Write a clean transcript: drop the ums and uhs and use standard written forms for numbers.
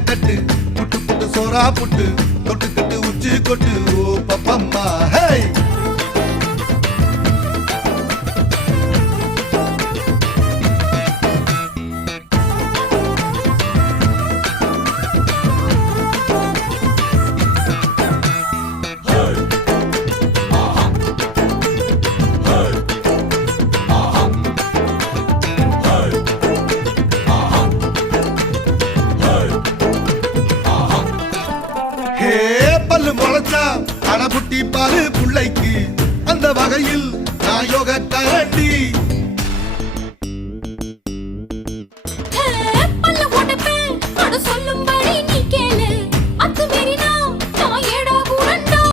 கட்டு புட்டு புட்டு சோறா புட்டு தொட்டு கட்டு உச்சி கொட்டு ஓ பப்பம்மா ஹே முளைச்சா அடபுட்டி பாரு புள்ளைக்கு அந்த வகையில் நான் யோக கரண்டி சொல்லும்